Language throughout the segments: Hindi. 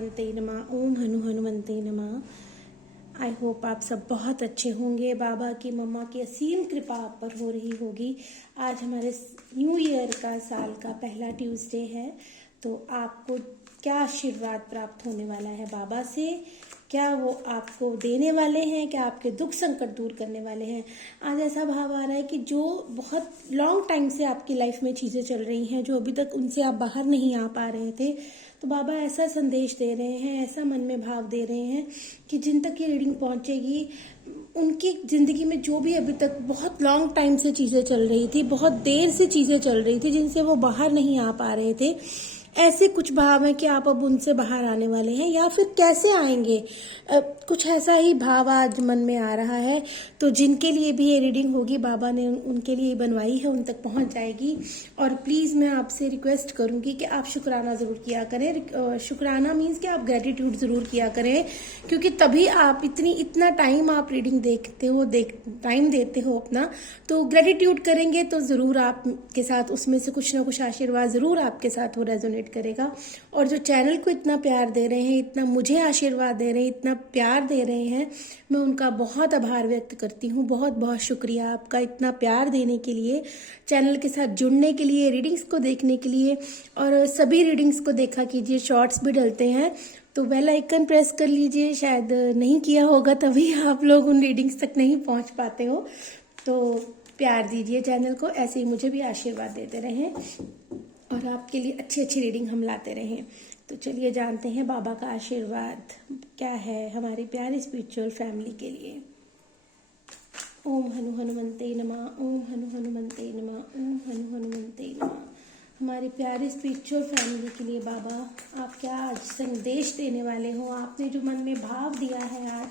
हनुमंते नमः। ओम हनुमंते नमः। आई होप आप सब बहुत अच्छे होंगे। बाबा की मम्मा की असीम कृपा आप पर हो रही होगी। आज हमारे न्यू ईयर का साल का पहला ट्यूसडे है, तो आपको क्या आशीर्वाद प्राप्त होने वाला है बाबा से, क्या वो आपको देने वाले हैं, क्या आपके दुख संकट दूर करने वाले हैं। आज ऐसा भाव आ रहा है कि जो बहुत लॉन्ग टाइम से आपकी लाइफ में चीज़ें चल रही हैं, जो अभी तक उनसे आप बाहर नहीं आ पा रहे थे, तो बाबा ऐसा संदेश दे रहे हैं, ऐसा मन में भाव दे रहे हैं कि जिन तक ये रीडिंग पहुंचेगी, उनकी ज़िंदगी में जो भी अभी तक बहुत लॉन्ग टाइम से चीज़ें चल रही थी, बहुत देर से चीज़ें चल रही थी, जिनसे वो बाहर नहीं आ पा रहे थे, ऐसे कुछ भाव है कि आप अब उनसे बाहर आने वाले हैं, या फिर कैसे आएंगे, कुछ ऐसा ही भाव आज मन में आ रहा है। तो जिनके लिए भी ये रीडिंग होगी, बाबा ने उनके लिए बनवाई है, उन तक पहुंच जाएगी। और प्लीज़ मैं आपसे रिक्वेस्ट करूंगी कि आप शुक्राना ज़रूर किया करें। शुक्राना मीन्स कि आप ग्रेटिट्यूड ज़रूर किया करें, क्योंकि तभी आप इतना टाइम आप रीडिंग देखते हो, टाइम देते हो अपना, तो ग्रेटिट्यूड करेंगे तो ज़रूर आपके साथ उसमें से कुछ ना कुछ आशीर्वाद ज़रूर आपके साथ हो रेजोनेट करेगा। और जो चैनल को इतना प्यार दे रहे हैं, इतना मुझे आशीर्वाद दे रहे हैं, इतना प्यार दे रहे हैं, मैं उनका बहुत आभार व्यक्त करती हूँ। बहुत बहुत शुक्रिया आपका इतना प्यार देने के लिए, चैनल के साथ जुड़ने के लिए, रीडिंग्स को देखने के लिए। और सभी रीडिंग्स को देखा कीजिए, शॉर्ट्स भी डलते हैं, तो बेल आइकन प्रेस कर लीजिए। शायद नहीं किया होगा तभी आप लोग उन रीडिंग्स तक नहीं पहुँच पाते हो, तो प्यार दीजिए चैनल को, ऐसे ही मुझे भी आशीर्वाद देते रहें और आपके लिए अच्छी अच्छी रीडिंग हम लाते रहें। तो चलिए जानते हैं बाबा का आशीर्वाद क्या है हमारी प्यारी स्पिरिचुअल फैमिली के लिए। ओम हनुमंते नमः। ओम हनुमंते नमः। ओम हनुमंते नमः। हमारी प्यारी स्पिरिचुअल फैमिली के लिए बाबा आप क्या आज संदेश देने वाले हो। आपने जो मन में भाव दिया है आज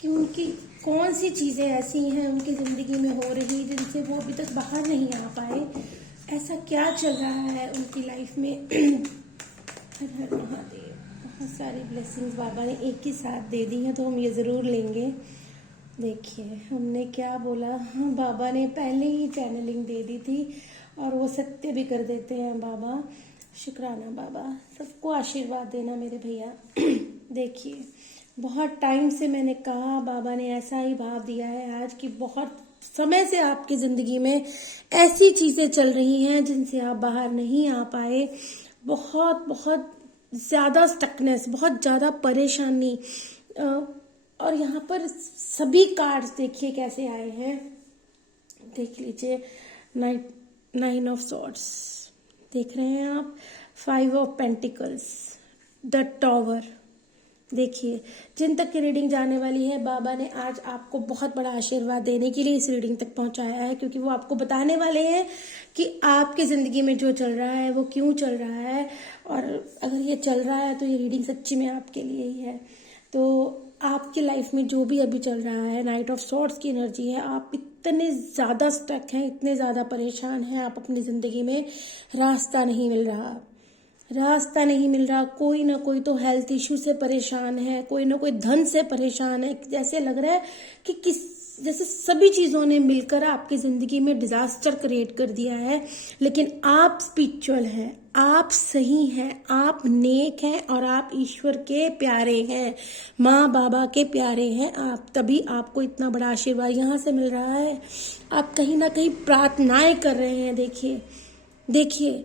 कि उनकी कौन सी चीज़ें ऐसी हैं उनकी ज़िंदगी में हो रही जिनसे वो अभी तक बाहर नहीं आ पाए, ऐसा क्या चल रहा है उनकी लाइफ में। हर हर महादेव। बहुत सारी ब्लेसिंग्स बाबा ने एक ही साथ दे दी हैं, तो हम ये ज़रूर लेंगे। देखिए हमने क्या बोला, हाँ बाबा ने पहले ही चैनलिंग दे दी थी और वो सत्य भी कर देते हैं बाबा। शुक्राना बाबा, सबको आशीर्वाद देना मेरे भैया। देखिए बहुत टाइम से मैंने कहा, बाबा ने ऐसा ही भाव दिया है आज कि बहुत समय से आपकी ज़िंदगी में ऐसी चीज़ें चल रही हैं जिनसे आप बाहर नहीं आ पाए। बहुत बहुत ज़्यादा स्टकनेस, बहुत ज़्यादा परेशानी। और यहाँ पर सभी कार्ड्स देखिए कैसे आए हैं, देख लीजिए। नाइन ऑफ सॉर्ड्स देख रहे हैं आप, 5 ऑफ पेंटिकल्स, द टॉवर। देखिए जिन तक की रीडिंग जाने वाली है, बाबा ने आज आपको बहुत बड़ा आशीर्वाद देने के लिए इस रीडिंग तक पहुंचाया है, क्योंकि वो आपको बताने वाले हैं कि आपकी ज़िंदगी में जो चल रहा है वो क्यों चल रहा है, और अगर ये चल रहा है तो ये रीडिंग सच्ची में आपके लिए ही है। तो आपकी लाइफ में जो भी अभी चल रहा है, नाइट ऑफ सॉर्ड्स की एनर्जी है, आप इतने ज़्यादा स्टक हैं, इतने ज़्यादा परेशान हैं, आप अपनी ज़िंदगी में रास्ता नहीं मिल रहा, रास्ता नहीं मिल रहा। कोई ना कोई तो हेल्थ इश्यू से परेशान है, कोई ना कोई धन से परेशान है। जैसे लग रहा है कि जैसे सभी चीज़ों ने मिलकर आपकी ज़िंदगी में डिजास्टर क्रिएट कर दिया है। लेकिन आप स्पिरिचुअल हैं, आप सही हैं, आप नेक हैं और आप ईश्वर के प्यारे हैं, माँ बाबा के प्यारे हैं आप, तभी आपको इतना बड़ा आशीर्वाद यहाँ से मिल रहा है। आप कहीं ना कहीं प्रार्थनाएं कर रहे हैं। देखिए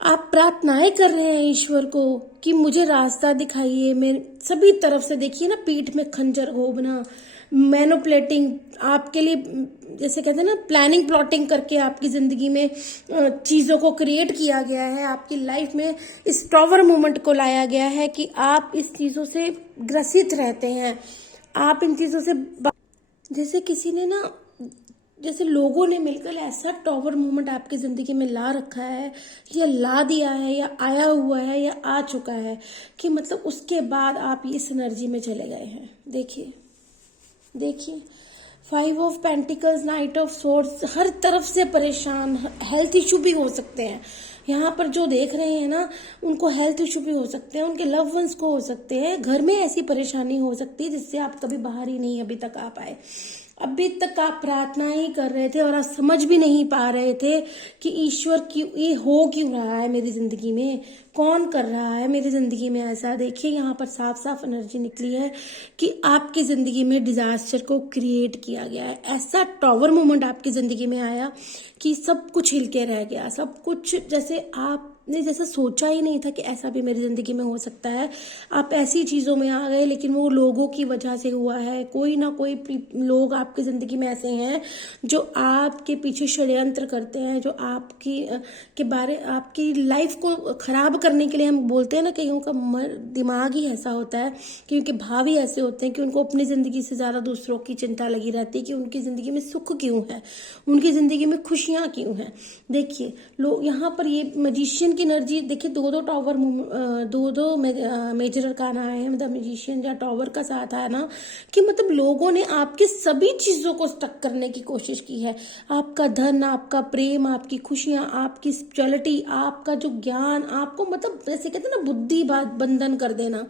आप प्रार्थनाएं कर रहे हैं ईश्वर को कि मुझे रास्ता दिखाइए। मेरे सभी तरफ से देखिए ना, पीठ में खंजर घोंपना, मैनिपुलेटिंग आपके लिए, जैसे कहते हैं ना, प्लानिंग प्लॉटिंग करके आपकी ज़िंदगी में चीज़ों को क्रिएट किया गया है। आपकी लाइफ में इस टॉवर मूवमेंट को लाया गया है कि आप इस चीज़ों से ग्रसित रहते हैं। आप इन चीज़ों से जैसे किसी ने ना, जैसे लोगों ने मिलकर ऐसा टॉवर मूवमेंट आपकी ज़िंदगी में ला रखा है, या ला दिया है, या आया हुआ है, या आ चुका है, कि मतलब उसके बाद आप इस एनर्जी में चले गए हैं। देखिए 5 of pentacles, knight of swords, हर तरफ से परेशान, हेल्थ इशू भी हो सकते हैं। यहाँ पर जो देख रहे हैं ना, उनको हेल्थ इशू भी हो सकते हैं, उनके लव वंस को हो सकते हैं, घर में ऐसी परेशानी हो सकती है जिससे आप कभी बाहर ही नहीं अभी तक आ पाए। अभी तक आप प्रार्थना ही कर रहे थे और आप समझ भी नहीं पा रहे थे कि ईश्वर क्यों ये हो क्यों रहा है मेरी जिंदगी में, कौन कर रहा है मेरी जिंदगी में ऐसा। देखिए यहाँ पर साफ साफ एनर्जी निकली है कि आपकी जिंदगी में डिजास्टर को क्रिएट किया गया है। ऐसा टॉवर मोमेंट आपकी जिंदगी में आया कि सब कुछ हिल के रह गया, सब कुछ जैसे आपने जैसा सोचा ही नहीं था कि ऐसा भी मेरी जिंदगी में हो सकता है। आप ऐसी चीजों में आ गए, लेकिन वो लोगों की वजह से हुआ है। कोई ना कोई लोग आपकी जिंदगी में ऐसे हैं जो आपके पीछे षड्यंत्र करते हैं, जो आपकी आपकी लाइफ को खराब करने के लिए। हम बोलते हैं ना, कईयों का दिमाग ही ऐसा होता है, क्योंकि भाव ही ऐसे होते हैं कि उनको अपनी जिंदगी से ज्यादा दूसरों की चिंता लगी रहती है कि उनकी जिंदगी में सुख क्यों है, उनकी जिंदगी में खुशियां क्यों हैं। देखिए लोग यहाँ पर ये मजिशियन की एनर्जी देखिए, दो टावर, दो मेजर अरकान आए हैं, मतलब मजिशियन या टावर का साथ आया ना, कि मतलब लोगों ने आपकी सभी चीजों को स्टक करने की कोशिश की है। आपका धन, आपका प्रेम, आपकी खुशियां, आपकी स्पिरिचुअलिटी, आपका जो ज्ञान, आपको मतलब जैसे कहते हैं ना बुद्धि बंधन कर देना,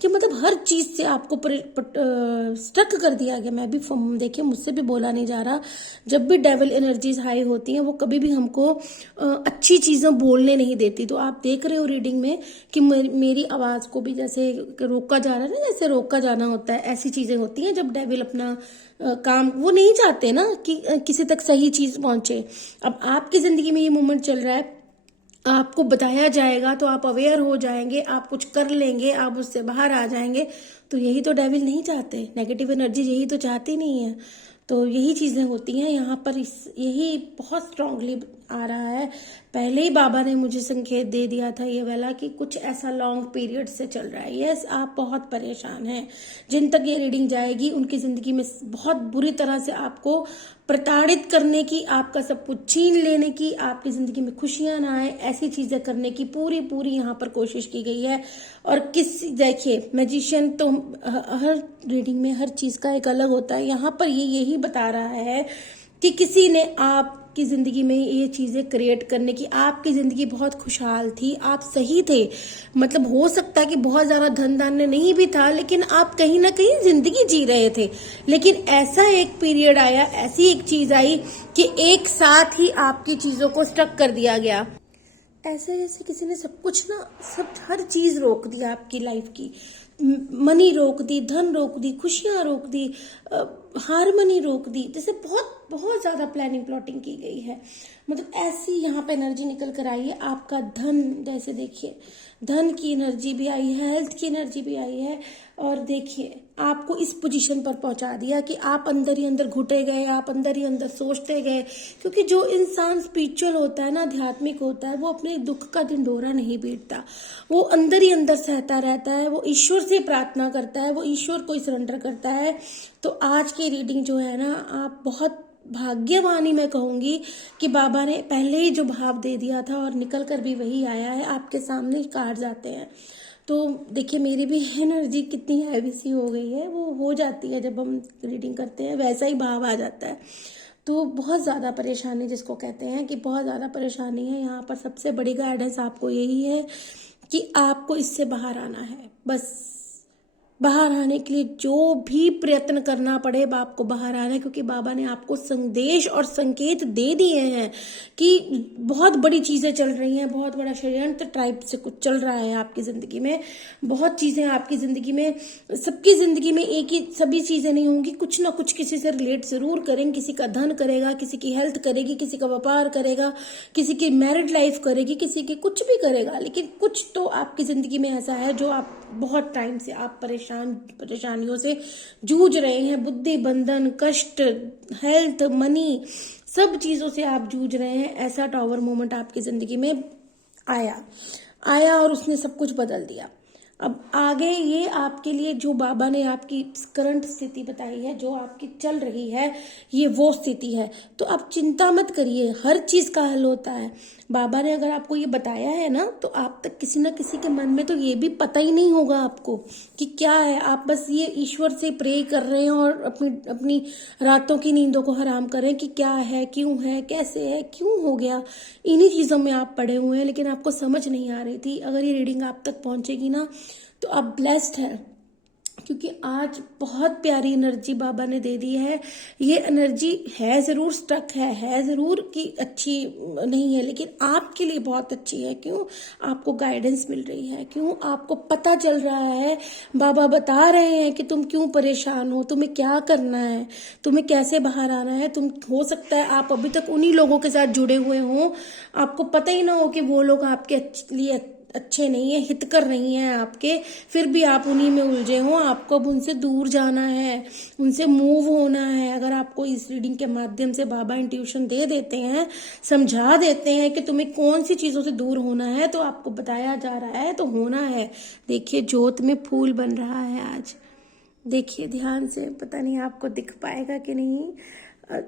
कि मतलब हर चीज से आपको स्टक कर दिया गया। मैं भी देखिए, मुझसे भी बोला नहीं जा रहा। जब भी डेविल एनर्जीज हाई होती हैं वो कभी भी हमको अच्छी चीजें बोलने नहीं देती। तो आप देख रहे हो रीडिंग में कि मेरी आवाज को भी जैसे रोका जा रहा है ना, जैसे रोका जाना होता है, ऐसी चीजें होती हैं जब डेविल अपना काम वो नहीं चाहते ना कि किसी तक सही चीज पहुंचे। अब आपकी जिंदगी में ये मोमेंट चल रहा है, आपको बताया जाएगा तो आप अवेयर हो जाएंगे, आप कुछ कर लेंगे, आप उससे बाहर आ जाएंगे। तो यही तो डेविल नहीं चाहते, नेगेटिव एनर्जी यही तो चाहती नहीं है। तो यही चीजें होती हैं यहाँ पर। यही बहुत स्ट्रांगली आ रहा है। पहले ही बाबा ने मुझे संकेत दे दिया था ये वाला कि कुछ ऐसा लॉन्ग पीरियड से चल रहा है। यस, आप बहुत परेशान हैं। जिन तक ये रीडिंग जाएगी उनकी जिंदगी में बहुत बुरी तरह से आपको प्रताड़ित करने की, आपका सब कुछ छीन लेने की, आपकी जिंदगी में खुशियां ना आए, ऐसी चीजें करने की पूरी यहाँ पर कोशिश की गई है। और देखिए मैजिशियन तो हर रीडिंग में हर चीज का एक अलग होता है। यहाँ पर ये यही बता रहा है कि किसी ने आपकी जिंदगी में ये चीजें क्रिएट करने की, आपकी जिंदगी बहुत खुशहाल थी, आप सही थे, मतलब हो सकता है कि बहुत ज्यादा धन धान्य नहीं भी था, लेकिन आप कहीं ना कहीं जिंदगी जी रहे थे। लेकिन ऐसा एक पीरियड आया, ऐसी एक चीज आई कि एक साथ ही आपकी चीजों को स्टक कर दिया गया। ऐसे जैसे किसी ने सब कुछ ना, सब हर चीज रोक दिया आपकी लाइफ की। मनी रोक दी, धन रोक दी, खुशियां रोक दी, हारमनी रोक दी। जैसे बहुत बहुत ज्यादा प्लानिंग प्लॉटिंग की गई है। मतलब ऐसी यहाँ पे एनर्जी निकल कर आई है। आपका धन, जैसे देखिए धन की एनर्जी भी आई है, हेल्थ की एनर्जी भी आई है। और देखिए आपको इस पोजीशन पर पहुंचा दिया कि आप अंदर ही अंदर घुटे गए, आप अंदर ही अंदर सोचते गए। क्योंकि जो इंसान स्पिरिचुअल होता है ना, आध्यात्मिक होता है, वो अपने दुख का ढिंढोरा नहीं पीटता, वो अंदर ही अंदर सहता रहता है, वो ईश्वर से प्रार्थना करता है, वो ईश्वर को सरेंडर करता है। तो आज की रीडिंग जो है ना, आप बहुत भाग्यवानी मैं कहूंगी कि बाबा ने पहले ही जो भाव दे दिया था और निकल कर भी वही आया है। आपके सामने कार्ड जाते हैं। तो देखिए मेरी भी एनर्जी कितनी हैवी सी हो गई है, वो हो जाती है जब हम रीडिंग करते हैं, वैसा ही भाव आ जाता है। तो बहुत ज़्यादा परेशानी जिसको कहते हैं कि बहुत ज़्यादा परेशानी है। यहाँ पर सबसे बड़ी गाइडेंस आपको यही है कि आपको इससे बाहर आना है। बस बाहर आने के लिए जो भी प्रयत्न करना पड़े, आपको बाहर आना है। क्योंकि बाबा ने आपको संदेश और संकेत दे दिए हैं कि बहुत बड़ी चीजें चल रही हैं, बहुत बड़ा षड्यंत्र टाइप से कुछ चल रहा है आपकी जिंदगी में। बहुत चीजें आपकी जिंदगी में, सबकी जिंदगी में एक ही सभी चीजें नहीं होंगी, कुछ ना कुछ किसी से रिलेट जरूर करेंगे। किसी का धन करेगा, किसी की हेल्थ करेगी, किसी का व्यापार करेगा, किसी की मैरिड लाइफ करेगी, किसी की कुछ भी करेगा। लेकिन कुछ तो आपकी जिंदगी में ऐसा है जो आप बहुत टाइम से आप परेशानियों से जूझ रहे हैं। बुद्धि बंधन, कष्ट, हेल्थ, मनी, सब चीजों से आप जूझ रहे हैं। ऐसा टावर मोमेंट आपकी जिंदगी में आया और उसने सब कुछ बदल दिया। अब आगे ये आपके लिए जो बाबा ने आपकी करंट स्थिति बताई है, जो आपकी चल रही है, ये वो स्थिति है। तो आप चिंता मत करिए, हर चीज का हल होता है। बाबा ने अगर आपको ये बताया है ना, तो आप तक किसी ना किसी के मन में तो ये भी पता ही नहीं होगा आपको कि क्या है। आप बस ये ईश्वर से प्रे कर रहे हैं और अपनी रातों की नींदों को हराम कर रहे हैं कि क्या है, क्यों है, कैसे है, क्यों हो गया। इन्हीं चीजों में आप पड़े हुए हैं, लेकिन आपको समझ नहीं आ रही थी। अगर ये रीडिंग आप तक पहुंचेगी ना, तो आप ब्लेस्ड हैं क्योंकि आज बहुत प्यारी एनर्जी बाबा ने दे दी है। ये एनर्जी है ज़रूर स्टक है ज़रूर कि अच्छी नहीं है, लेकिन आपके लिए बहुत अच्छी है। क्यों? आपको गाइडेंस मिल रही है। क्यों? आपको पता चल रहा है, बाबा बता रहे हैं कि तुम क्यों परेशान हो, तुम्हें क्या करना है, तुम्हें कैसे बाहर आना है। तुम, हो सकता है आप अभी तक उन्हीं लोगों के साथ जुड़े हुए हों, आपको पता ही ना हो कि वो लोग आपके लिए अच्छे नहीं है, हितकर नहीं है आपके, फिर भी आप उन्हीं में उलझे हो। आपको अब उनसे दूर जाना है, उनसे मूव होना है। अगर आपको इस रीडिंग के माध्यम से बाबा इंट्यूशन दे देते हैं, समझा देते हैं कि तुम्हें कौन सी चीजों से दूर होना है, तो आपको बताया जा रहा है तो होना है। देखिए ज्योत में फूल बन रहा है आज, देखिए ध्यान से, पता नहीं आपको दिख पाएगा कि नहीं।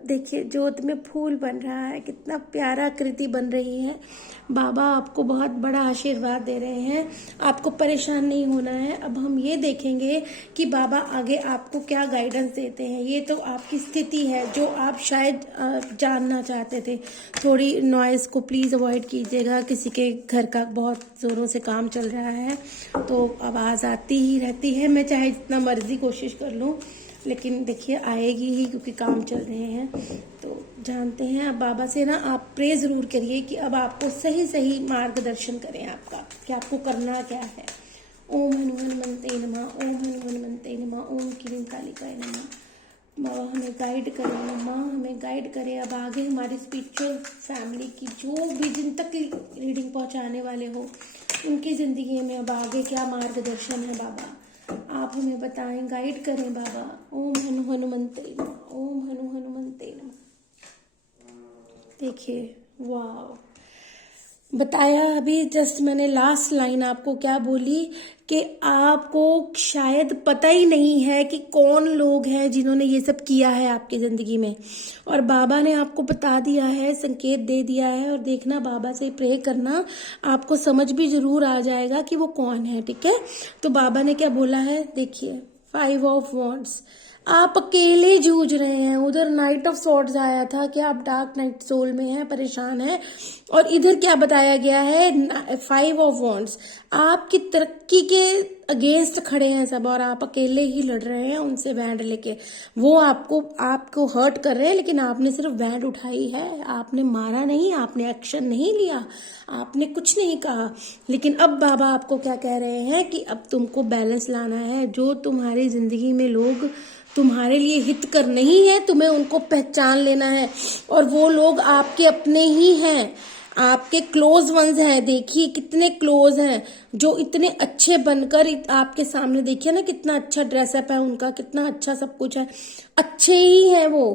देखिए ज्योत में फूल बन रहा है, कितना प्यारा आकृति बन रही है। बाबा आपको बहुत बड़ा आशीर्वाद दे रहे हैं, आपको परेशान नहीं होना है। अब हम ये देखेंगे कि बाबा आगे आपको क्या गाइडेंस देते हैं। ये तो आपकी स्थिति है जो आप शायद जानना चाहते थे। थोड़ी नॉइज़ को प्लीज़ अवॉइड कीजिएगा, किसी के घर का बहुत ज़ोरों से काम चल रहा है तो आवाज़ आती ही रहती है। मैं चाहे जितना मर्जी कोशिश कर लूँ, लेकिन देखिए आएगी ही, क्योंकि काम चल रहे हैं। तो जानते हैं, अब बाबा से ना आप प्रे जरूर करिए कि अब आपको सही सही मार्गदर्शन करें आपका, कि आपको करना क्या है। ओम हनुमन्ते नमः, ओम हनुमन्ते नमः, ओम क्लीं कालिकाय नमः। बाबा हमें गाइड करें, माँ हमें गाइड करें। अब आगे हमारी स्पिरिचुअल फैमिली की जो भी, जिन तक रीडिंग पहुंचाने वाले हो, उनकी जिंदगी में अब आगे क्या मार्गदर्शन है बाबा, आप हमें बताएं, गाइड करें बाबा। ओम हनुमन्ते नमः, ओम हनुमन्ते नमः। देखिए वाह, बताया अभी जस्ट मैंने लास्ट लाइन आपको क्या बोली, कि आपको शायद पता ही नहीं है कि कौन लोग हैं जिन्होंने ये सब किया है आपकी जिंदगी में, और बाबा ने आपको बता दिया है, संकेत दे दिया है। और देखना, बाबा से प्रे करना, आपको समझ भी जरूर आ जाएगा कि वो कौन है। ठीक है, तो बाबा ने क्या बोला है, देखिए 5 ऑफ वॉन्ड्स, आप अकेले जूझ रहे हैं। उधर नाइट ऑफ सॉर्ड्स आया था कि आप डार्क नाइट सोल में हैं, परेशान हैं, और इधर क्या बताया गया है, 5 ऑफ वॉन्ड्स, आपकी तरक्की के अगेंस्ट खड़े हैं सब, और आप अकेले ही लड़ रहे हैं उनसे बैंड लेके। वो आपको हर्ट कर रहे हैं, लेकिन आपने सिर्फ बैंड उठाई है, आपने मारा नहीं, आपने एक्शन नहीं लिया, आपने कुछ नहीं कहा। लेकिन अब बाबा आपको क्या कह रहे हैं कि अब तुमको बैलेंस लाना है। जो तुम्हारी जिंदगी में लोग तुम्हारे लिए हितकर नहीं है, तुम्हें उनको पहचान लेना है, और वो लोग आपके अपने ही हैं, आपके क्लोज वंस हैं। देखिए कितने क्लोज हैं, जो इतने अच्छे बनकर आपके सामने, देखिए ना कितना अच्छा ड्रेसअप है उनका, कितना अच्छा सब कुछ है, अच्छे ही है वो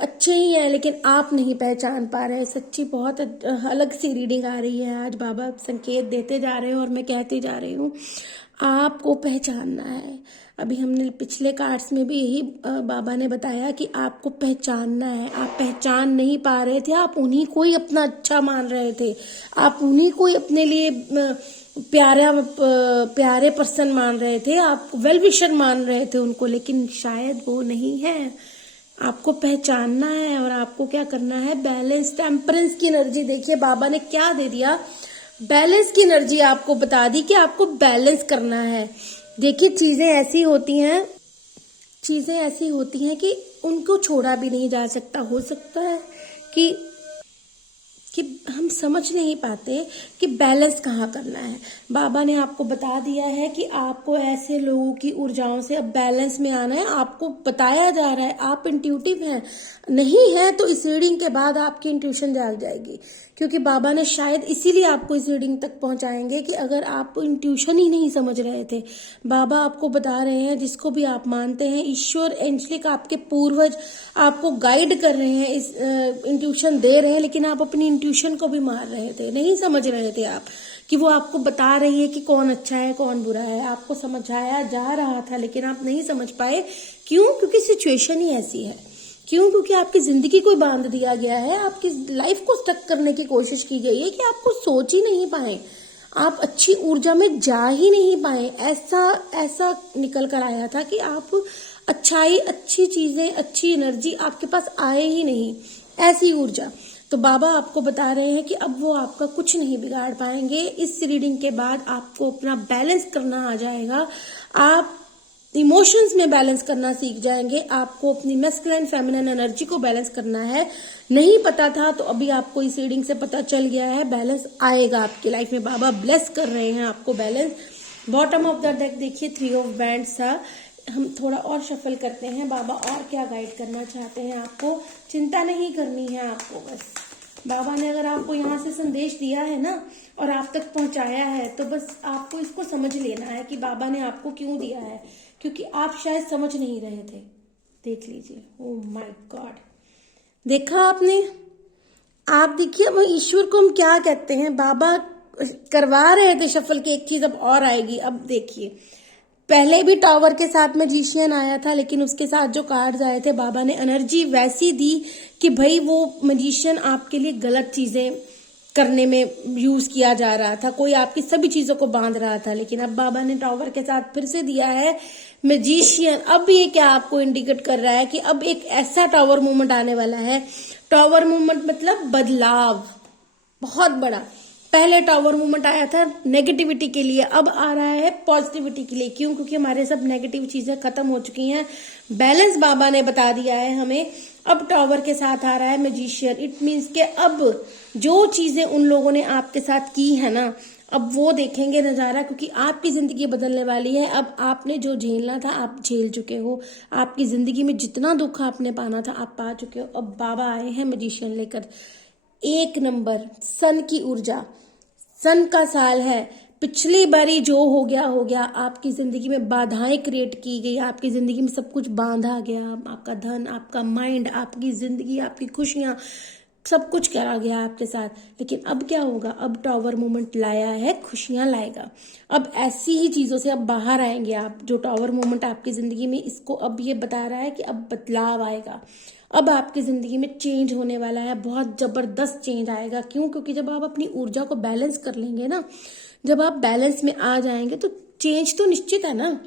अच्छे ही है, लेकिन आप नहीं पहचान पा रहे हैं। सच्ची बहुत अलग सी रीडिंग आ रही है आज, बाबा संकेत देते जा रहे हैं और मैं कहती जा रही हूँ, आपको पहचानना है। अभी हमने पिछले कार्ड्स में भी यही बाबा ने बताया कि आपको पहचानना है। आप पहचान नहीं पा रहे थे, आप उन्हीं को ही अपना अच्छा मान रहे थे, आप उन्हीं को ही अपने लिए प्यारे पर्सन मान रहे थे, आप वेल विशर मान रहे थे उनको, लेकिन शायद वो नहीं है। आपको पहचानना है, और आपको क्या करना है, बैलेंस, टेम्परेंस की एनर्जी। देखिए बाबा ने क्या दे दिया, बैलेंस की एनर्जी आपको बता दी कि आपको बैलेंस करना है। देखिए चीजें ऐसी होती हैं कि उनको छोड़ा भी नहीं जा सकता। हो सकता है कि हम समझ नहीं पाते कि बैलेंस कहाँ करना है। बाबा ने आपको बता दिया है कि आपको ऐसे लोगों की ऊर्जाओं से अब बैलेंस में आना है। आपको बताया जा रहा है, आप इंट्यूटिव हैं, नहीं है तो इस रीडिंग के बाद आपकी इंट्यूशन जाग जाएगी, क्योंकि बाबा ने शायद इसीलिए आपको इस रीडिंग तक पहुंचाएंगे कि अगर आप इंट्यूशन ही नहीं समझ रहे थे, बाबा आपको बता रहे हैं, जिसको भी आप मानते हैं, ईश्वर, एंजलिक, आपके पूर्वज आपको गाइड कर रहे हैं, इस इंट्यूशन दे रहे हैं, लेकिन आप अपनी इंट्यूशन को भी मार रहे थे, नहीं समझ रहे थे आप कि वो आपको बता रही है कि कौन अच्छा है कौन बुरा है। आपको समझाया जा रहा था, लेकिन आप नहीं समझ पाए। क्यों? क्योंकि सिचुएशन ही ऐसी है। क्यों? क्योंकि आपकी जिंदगी को बांध दिया गया है, आपकी लाइफ को स्टक करने की कोशिश की गई है कि आपको सोच ही नहीं पाए, आप अच्छी ऊर्जा में जा ही नहीं पाए। ऐसा निकल कर आया था कि आप अच्छाई, अच्छी चीजें, अच्छी एनर्जी आपके पास आए ही नहीं, ऐसी ऊर्जा। तो बाबा आपको बता रहे हैं कि अब वो आपका कुछ नहीं बिगाड़ पाएंगे। इस रीडिंग के बाद आपको अपना बैलेंस करना आ जाएगा। आप इमोशंस में बैलेंस करना सीख जाएंगे। आपको अपनी मैस्कुलाइन फेमिनिन एनर्जी को बैलेंस करना है। नहीं पता था तो अभी आपको इस रीडिंग से पता चल गया है, बैलेंस आएगा आपकी लाइफ में। बाबा ब्लेस कर रहे हैं आपको balance. Bottom of the deck देखिए 3 ऑफ बैंड्स था। हम थोड़ा और शफल करते हैं, बाबा और क्या गाइड करना चाहते हैं आपको। चिंता नहीं करनी है आपको, बस बाबा ने अगर आपको यहाँ से संदेश दिया है ना और आप तक पहुंचाया है तो बस आपको इसको समझ लेना है कि बाबा ने आपको क्यों दिया है, क्योंकि आप शायद समझ नहीं रहे थे। देख लीजिए, ओह माय गॉड, देखा आपने। आप देखिए अब ईश्वर को हम क्या कहते हैं, बाबा करवा रहे थे शफल की, एक चीज अब और आएगी। अब देखिए, पहले भी टावर के साथ मैजिशियन आया था, लेकिन उसके साथ जो कार्ड्स आए थे बाबा ने एनर्जी वैसी दी कि भाई वो मैजिशियन आपके लिए गलत चीजें करने में यूज किया जा रहा था, कोई आपकी सभी चीजों को बांध रहा था। लेकिन अब बाबा ने टावर के साथ फिर से दिया है मैजिशियन। अब ये क्या आपको इंडिकेट कर रहा है कि अब एक ऐसा टावर मूवमेंट आने वाला है। टावर मूवमेंट मतलब बदलाव बहुत बड़ा। पहले टावर मूवमेंट आया था नेगेटिविटी के लिए, अब आ रहा है पॉजिटिविटी के लिए। क्यों? क्योंकि हमारे सब नेगेटिव चीजें खत्म हो चुकी हैं। बैलेंस बाबा ने बता दिया है हमें। अब टावर के साथ आ रहा है मैजिशियन। इट मीन्स के अब जो चीजें उन लोगों ने आपके साथ की है ना, अब वो देखेंगे नजारा, क्योंकि आपकी जिंदगी बदलने वाली है। अब आपने जो झेलना था आप झेल चुके हो। आपकी जिंदगी में जितना दुख आपने पाना था आप पा चुके हो। अब बाबा आए हैं मैजिशियन लेकर। 1 नंबर सन की ऊर्जा, सन का साल है। पिछली बारी जो हो गया। आपकी जिंदगी में बाधाएं क्रिएट की गई, आपकी जिंदगी में सब कुछ बांधा गया। आपका धन, आपका माइंड, आपकी जिंदगी, आपकी खुशियां, सब कुछ करा गया आपके साथ। लेकिन अब क्या होगा? अब टावर मूवमेंट लाया है, खुशियां लाएगा। अब ऐसी ही चीजों से अब बाहर आएंगे आप। जो टावर मूवमेंट आपकी जिंदगी में, इसको अब ये बता रहा है कि अब बदलाव आएगा। अब आपकी जिंदगी में चेंज होने वाला है, बहुत जबरदस्त चेंज आएगा। क्यों? क्योंकि जब आप अपनी ऊर्जा को बैलेंस कर लेंगे ना, जब आप बैलेंस में आ जाएंगे तो चेंज तो निश्चित है ना।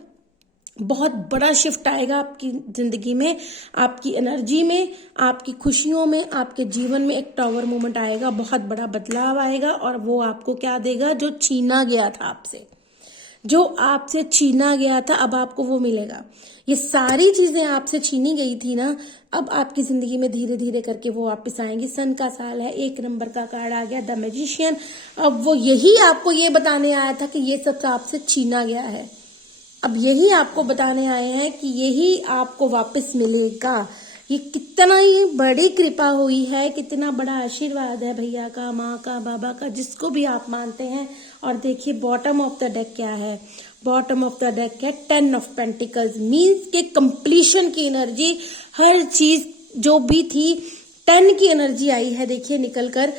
बहुत बड़ा शिफ्ट आएगा आपकी जिंदगी में, आपकी एनर्जी में, आपकी खुशियों में, आपके जीवन में एक टावर मूवमेंट आएगा। बहुत बड़ा बदलाव आएगा और वो आपको क्या देगा? जो छीना गया था आपसे, जो आपसे छीना गया था अब आपको वो मिलेगा। ये सारी चीजें आपसे छीनी गई थी ना, अब आपकी जिंदगी में धीरे धीरे करके वो वापस आएंगी। सन का साल है, 1 नंबर का कार्ड आ गया, द मैजिशियन। अब वो यही आपको ये बताने आया था कि ये सब आपसे छीना गया है। अब यही आपको बताने आए हैं कि यही आपको वापस मिलेगा। ये कितना ही बड़ी कृपा हुई है, कितना बड़ा आशीर्वाद है भैया का, माँ का, बाबा का, जिसको भी आप मानते हैं। और देखिए बॉटम ऑफ द डेक क्या है। बॉटम ऑफ द डेक है 10 ऑफ पेंटिकल्स। मीन्स के कंप्लीशन की एनर्जी, हर चीज जो भी थी 10 की एनर्जी आई है। देखिए निकल कर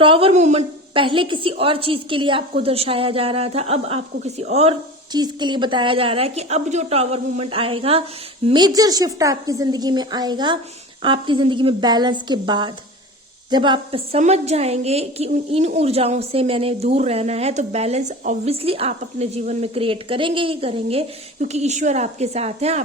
टावर मूवमेंट पहले किसी और चीज के लिए आपको दर्शाया जा रहा था, अब आपको किसी और चीज के लिए बताया जा रहा है कि अब जो टावर मूवमेंट आएगा, मेजर शिफ्ट आपकी जिंदगी में आएगा। आपकी जिंदगी में बैलेंस के बाद जब आप समझ जाएंगे कि इन ऊर्जाओं से मैंने दूर रहना है, तो बैलेंस ऑब्वियसली आप अपने जीवन में क्रिएट करेंगे ही करेंगे, क्योंकि ईश्वर आपके साथ है।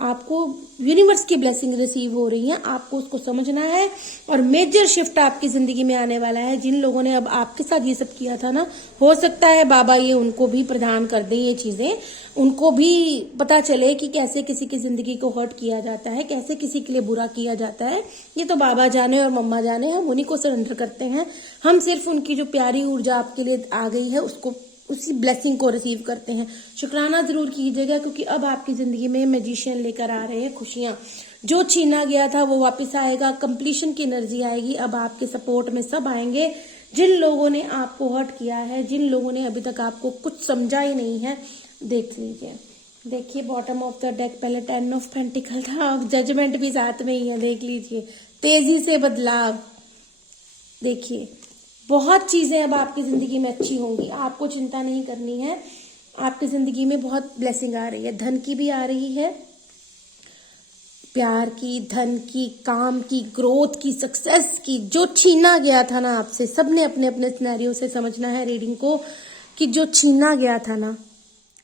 आपको यूनिवर्स की ब्लेसिंग रिसीव हो रही है, आपको उसको समझना है। और मेजर शिफ्ट आपकी जिंदगी में आने वाला है। जिन लोगों ने अब आपके साथ ये सब किया था ना, हो सकता है बाबा ये उनको भी प्रदान कर दे, ये चीजें उनको भी पता चले कि कैसे किसी की जिंदगी को हर्ट किया जाता है, कैसे किसी के लिए बुरा किया जाता है। ये तो बाबा जाने और मम्मा जाने, हम उन्हीं को सरेंडर करते हैं। हम सिर्फ उनकी जो प्यारी ऊर्जा आपके लिए आ गई है उसको, उसी ब्लेसिंग को रिसीव करते हैं। शुक्राना जरूर कीजिएगा, क्योंकि अब आपकी जिंदगी में मैजिशियन लेकर आ रहे हैं खुशियां। जो छीना गया था वो वापस आएगा, कंप्लीशन की एनर्जी आएगी। अब आपके सपोर्ट में सब आएंगे। जिन लोगों ने आपको हर्ट किया है, जिन लोगों ने अभी तक आपको कुछ समझा ही नहीं है, देख लीजिए। देखिए बॉटम ऑफ द डेक पहले 10 ऑफ पेंटिकल था, अब जजमेंट भी साथ में ही है। देख लीजिए, तेजी से बदलाव। देखिए बहुत चीजें अब आपकी जिंदगी में अच्छी होंगी, आपको चिंता नहीं करनी है। आपकी जिंदगी में बहुत ब्लेसिंग आ रही है, धन की भी आ रही है, प्यार की, धन की, काम की, ग्रोथ की, सक्सेस की। जो छीना गया था ना आपसे, सबने अपने अपने सिनेरियो से समझना है रीडिंग को, कि जो छीना गया था ना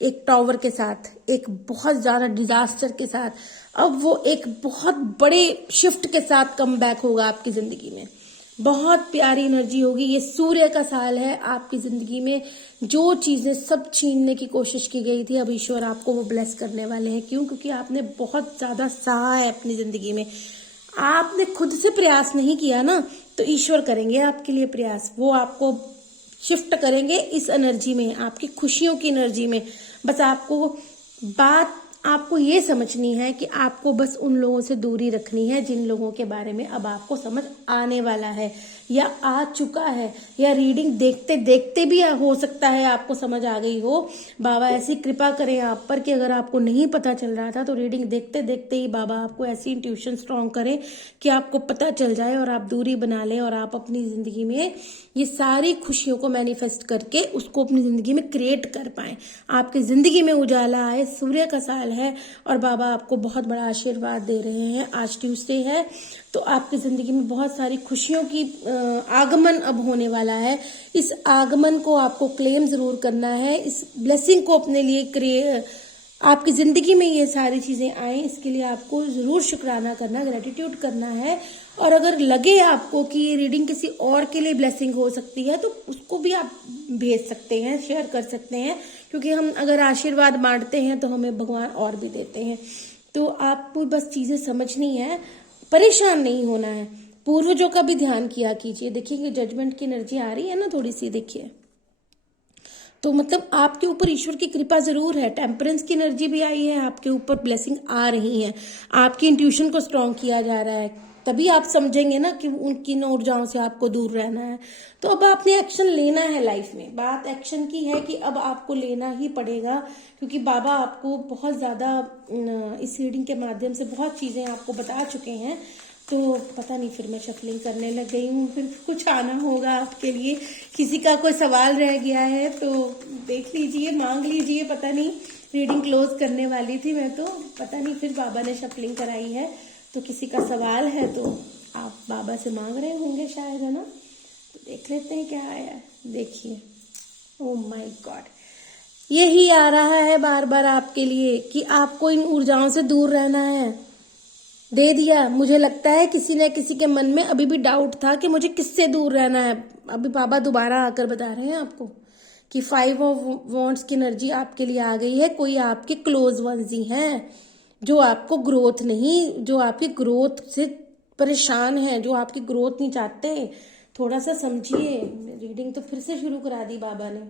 एक टावर के साथ, एक बहुत ज्यादा डिजास्टर के साथ, अब वो एक बहुत बड़े शिफ्ट के साथ कम बैक होगा आपकी जिंदगी में। बहुत प्यारी एनर्जी होगी। ये सूर्य का साल है। आपकी जिंदगी में जो चीजें सब छीनने की कोशिश की गई थी, अब ईश्वर आपको वो ब्लेस करने वाले हैं। क्यों? क्योंकि आपने बहुत ज्यादा सहा है अपनी जिंदगी में। आपने खुद से प्रयास नहीं किया ना, तो ईश्वर करेंगे आपके लिए प्रयास। वो आपको शिफ्ट करेंगे इस एनर्जी में, आपकी खुशियों की एनर्जी में। बस आपको ये समझनी है कि आपको बस उन लोगों से दूरी रखनी है जिन लोगों के बारे में अब आपको समझ आने वाला है या आ चुका है, या रीडिंग देखते देखते भी हो सकता है आपको समझ आ गई हो। बाबा ऐसी कृपा करें आप पर कि अगर आपको नहीं पता चल रहा था तो रीडिंग देखते देखते ही बाबा आपको ऐसी इंट्यूशन स्ट्रॉन्ग करें कि आपको पता चल जाए और आप दूरी बना लें और आप अपनी जिंदगी में ये सारी खुशियों को मैनिफेस्ट करके उसको अपनी जिंदगी में क्रिएट कर पाए। आपकी जिंदगी में उजाला आए। सूर्य का साल है और बाबा आपको बहुत बड़ा आशीर्वाद दे रहे हैं। आज ट्यूसडे है तो आपकी जिंदगी में बहुत सारी खुशियों की आगमन अब होने वाला है। इस आगमन को आपको क्लेम जरूर करना है। इस ब्लेसिंग को अपने लिए आपकी जिंदगी में ये सारी चीजें आए, इसके लिए आपको जरूर शुक्राना करना, ग्रेटिट्यूड करना है। और अगर लगे आपको कि ये रीडिंग किसी और के लिए ब्लेसिंग हो सकती है तो उसको भी आप भेज सकते हैं, शेयर कर सकते हैं। क्योंकि हम अगर आशीर्वाद बांटते हैं तो हमें भगवान और भी देते हैं। तो आपको बस चीजें समझनी है, परेशान नहीं होना है। पूर्वजों का भी ध्यान किया कीजिए। देखिए कि जजमेंट की एनर्जी आ रही है ना थोड़ी सी, देखिए तो मतलब आपके ऊपर ईश्वर की कृपा जरूर है। टेम्परेंस की एनर्जी भी आई है, आपके ऊपर ब्लेसिंग आ रही है। आपकी इंट्यूशन को स्ट्रॉन्ग किया जा रहा है, तभी आप समझेंगे ना कि उनकी ऊर्जाओं से आपको दूर रहना है। तो अब आपने एक्शन लेना है लाइफ में। बात एक्शन की है कि अब आपको लेना ही पड़ेगा, क्योंकि बाबा आपको बहुत ज्यादा इस रीडिंग के माध्यम से बहुत चीजें आपको बता चुके हैं। तो पता नहीं, फिर मैं शफलिंग करने लग गई हूँ, फिर कुछ आना होगा आपके लिए। किसी का कोई सवाल रह गया है तो देख लीजिए, मांग लीजिए। पता नहीं, रीडिंग क्लोज करने वाली थी मैं, तो पता नहीं फिर बाबा ने शफलिंग कराई है। तो किसी का सवाल है तो आप बाबा से मांग रहे होंगे शायद, है ना? तो देख लेते हैं क्या आया है। देखिए, ओ माय गॉड, यही आ रहा है बार बार आपके लिए कि आपको इन ऊर्जाओं से दूर रहना है। दे दिया। मुझे लगता है किसी न किसी के मन में अभी भी डाउट था कि मुझे किससे दूर रहना है। अभी बाबा दोबारा आकर बता रहे हैं आपको कि 5 ऑफ वॉन्ड्स की एनर्जी आपके लिए आ गई है। कोई आपके क्लोज वंस ही हैं जो आपको ग्रोथ नहीं, जो आपकी ग्रोथ से परेशान है, जो आपकी ग्रोथ नहीं चाहते। थोड़ा सा समझिए। रीडिंग तो फिर से शुरू करा दी बाबा ने।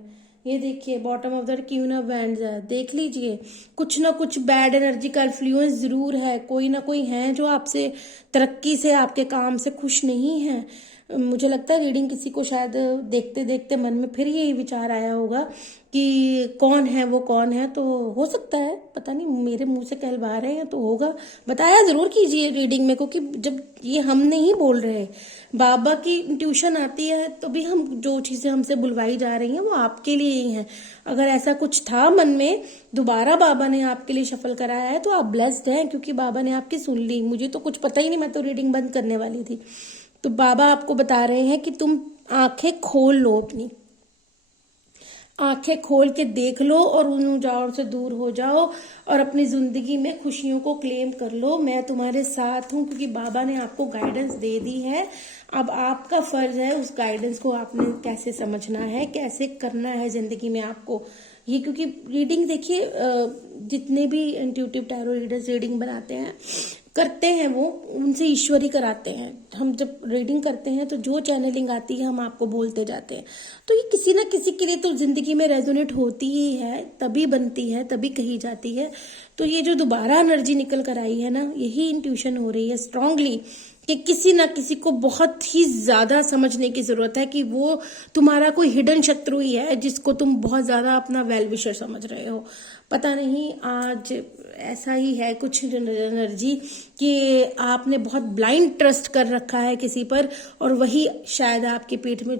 ये देखिए, bottom of the queen of wands है। देख लीजिए, कुछ ना कुछ बैड एनर्जी का इन्फ्लुएंस जरूर है। कोई ना कोई है जो आपसे तरक्की से, आपके काम से खुश नहीं है। मुझे लगता है रीडिंग किसी को शायद देखते देखते मन में फिर यही विचार आया होगा कि कौन है वो, कौन है। तो हो सकता है, पता नहीं, मेरे मुंह से कहलवा रहे हैं तो होगा। बताया जरूर कीजिए रीडिंग में, क्योंकि जब ये हम नहीं बोल रहे, बाबा की ट्यूशन आती है तो भी हम जो चीजें हमसे बुलवाई जा रही हैं वो आपके लिए ही हैं। अगर ऐसा कुछ था मन में, दोबारा बाबा ने आपके लिए शफल कराया है तो आप ब्लेस्ड हैं, क्योंकि बाबा ने आपकी सुन ली। मुझे तो कुछ पता ही नहीं, मैं तो रीडिंग बंद करने वाली थी। तो बाबा आपको बता रहे हैं कि तुम आंखें खोल लो, अपनी आंखें खोल के देख लो और उन ऊर्जाओं से दूर हो जाओ और अपनी जिंदगी में खुशियों को क्लेम कर लो। मैं तुम्हारे साथ हूं, क्योंकि बाबा ने आपको गाइडेंस दे दी है। अब आपका फर्ज है उस गाइडेंस को आपने कैसे समझना है, कैसे करना है जिंदगी में आपको ये। क्योंकि रीडिंग देखिए, जितने भी इंट्यूटिव टैरो रीडर्स रीडिंग बनाते हैं, करते हैं, वो उनसे ईश्वर ही कराते हैं। हम जब रीडिंग करते हैं तो जो चैनलिंग आती है हम आपको बोलते जाते हैं। तो ये किसी ना किसी के लिए तो जिंदगी में रेजोनेट होती ही है, तभी बनती है, तभी कही जाती है। तो ये जो दोबारा एनर्जी निकल कर आई है ना, यही इंट्यूशन हो रही है स्ट्रांगली कि किसी ना किसी को बहुत ही ज्यादा समझने की जरूरत है कि वो तुम्हारा कोई हिडन शत्रु ही है जिसको तुम बहुत ज्यादा अपना वेल विशर समझ रहे हो। पता नहीं, आज ऐसा ही है कुछ एनर्जी कि आपने बहुत ब्लाइंड ट्रस्ट कर रखा है किसी पर, और वही शायद आपके पेट में,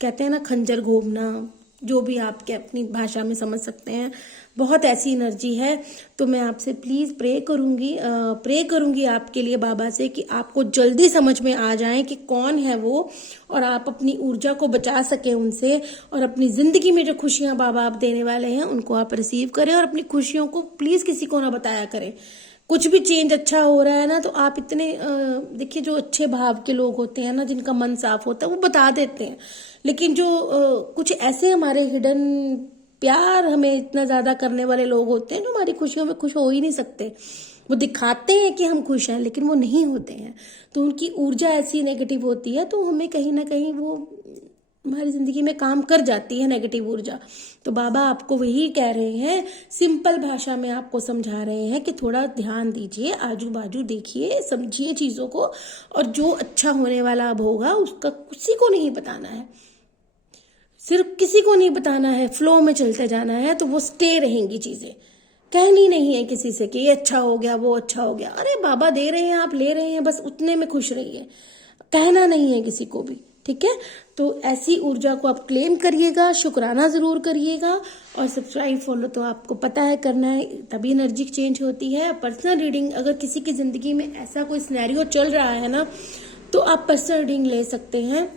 कहते हैं ना, खंजर घोंपना, जो भी आपके अपनी भाषा में समझ सकते हैं। बहुत ऐसी एनर्जी है। तो मैं आपसे प्लीज प्रे करूंगी आपके लिए बाबा से कि आपको जल्दी समझ में आ जाए कि कौन है वो, और आप अपनी ऊर्जा को बचा सके उनसे, और अपनी जिंदगी में जो खुशियां बाबा आप देने वाले हैं उनको आप रिसीव करें। और अपनी खुशियों को प्लीज किसी को ना बताया करें। कुछ भी चेंज अच्छा हो रहा है ना, तो आप इतने देखिए, जो अच्छे भाव के लोग होते हैं ना, जिनका मन साफ होता है, वो बता देते हैं। लेकिन जो कुछ ऐसे हमारे हिडन प्यार हमें इतना ज्यादा करने वाले लोग होते हैं, जो हमारी खुशियों में खुश हो ही नहीं सकते। वो दिखाते हैं कि हम खुश हैं, लेकिन वो नहीं होते हैं। तो उनकी ऊर्जा ऐसी नेगेटिव होती है, तो हमें कहीं ना कहीं वो हमारी जिंदगी में काम कर जाती है, नेगेटिव ऊर्जा। तो बाबा आपको वही कह रहे हैं, सिंपल भाषा में आपको समझा रहे हैं कि थोड़ा ध्यान दीजिए, आजू बाजू देखिए, समझिए चीजों को, और जो अच्छा होने वाला अब होगा उसका किसी को नहीं बताना है, सिर्फ किसी को नहीं बताना है, फ्लो में चलते जाना है। तो वो स्टे रहेंगी चीजें, कहनी नहीं है किसी से कि ये अच्छा हो गया, वो अच्छा हो गया। अरे बाबा दे रहे हैं, आप ले रहे हैं, बस उतने में खुश रहिए, कहना नहीं है किसी को भी, ठीक है। तो ऐसी ऊर्जा को आप क्लेम करिएगा, शुक्राना जरूर करिएगा, और सब्सक्राइब फॉलो तो आपको पता है करना है, तभी एनर्जी चेंज होती है। पर्सनल रीडिंग, अगर किसी की जिंदगी में ऐसा कोई सिनेरियो चल रहा है ना, तो आप पर्सनल रीडिंग ले सकते हैं।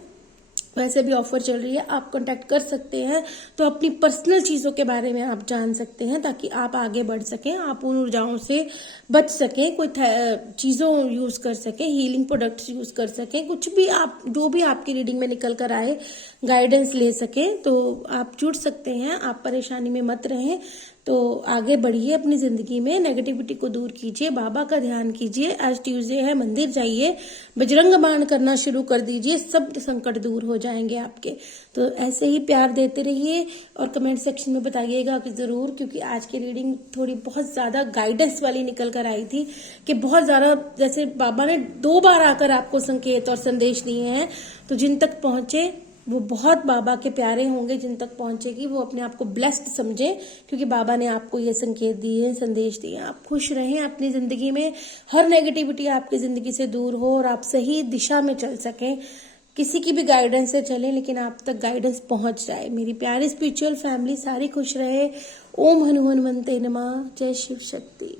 वैसे भी ऑफर चल रही है, आप कांटेक्ट कर सकते हैं। तो अपनी पर्सनल चीजों के बारे में आप जान सकते हैं, ताकि आप आगे बढ़ सकें, आप उन ऊर्जाओं से बच सकें, कोई चीजों यूज कर सकें, हीलिंग प्रोडक्ट्स यूज कर सकें, कुछ भी आप, जो भी आपकी रीडिंग में निकल कर आए, गाइडेंस ले सकें। तो आप जुड़ सकते हैं, आप परेशानी में मत रहें। तो आगे बढ़िए अपनी जिंदगी में, नेगेटिविटी को दूर कीजिए, बाबा का ध्यान कीजिए। आज ट्यूसडे है, मंदिर जाइए, बजरंग बाण करना शुरू कर दीजिए, सब संकट दूर हो जाएंगे आपके। तो ऐसे ही प्यार देते रहिए, और कमेंट सेक्शन में बताइएगा कि जरूर, क्योंकि आज की रीडिंग थोड़ी बहुत ज्यादा गाइडेंस वाली निकल कर आई थी, कि बहुत ज्यादा, जैसे बाबा ने 2 बार आकर आपको संकेत और संदेश दिए हैं। तो जिन तक पहुंचे वो बहुत बाबा के प्यारे होंगे, जिन तक पहुंचेगी वो अपने आप को ब्लेस्ड समझे, क्योंकि बाबा ने आपको ये संकेत दिए, संदेश दिए। आप खुश रहें अपनी जिंदगी में, हर नेगेटिविटी आपकी जिंदगी से दूर हो, और आप सही दिशा में चल सकें। किसी की भी गाइडेंस से चलें, लेकिन आप तक गाइडेंस पहुंच जाए। मेरी प्यारी स्पिरिचुअल फैमिली सारी खुश रहे। ओम हनुमन्ते नमः। जय शिव शक्ति।